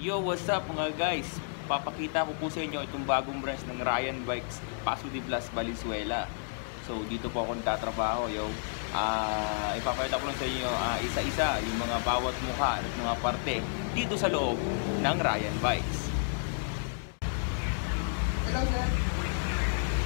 Yo, what's up mga guys? Papakita ko po sa inyo itong bagong branch ng Ryan Bikes, Paso de Blas, Valenzuela. So, dito po ako nagtatrabaho, yo. Ipapakita ko lang sa inyo isa-isa yung mga bawat mukha at mga parte dito sa loob ng Ryan Bikes.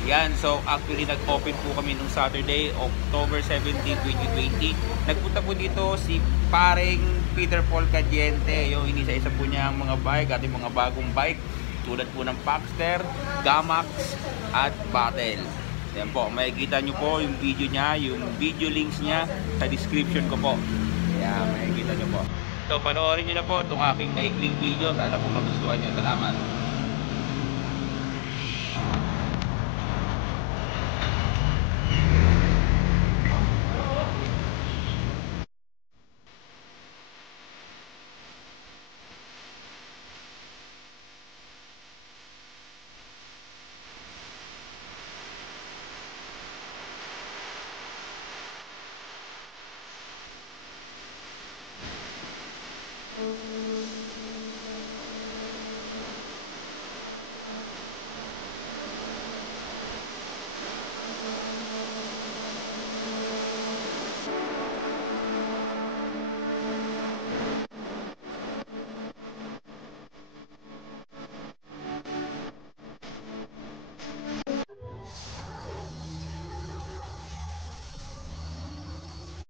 Yan, so actually nag-open po kami nung Saturday, October 17, 2020. Nagpunta po dito si paring Peter Paul Cadiente. Yung inisa-isa po niya ang mga bike, ating mga bagong bike. Tulad po ng Paxter, Gamax, at Battle. Yan po, makikita nyo po yung video niya, yung video links niya sa description ko po. Yan, makikita nyo po. So panoorin nyo na po itong aking maikling video. Sana po magustuhan nyo. Salamat.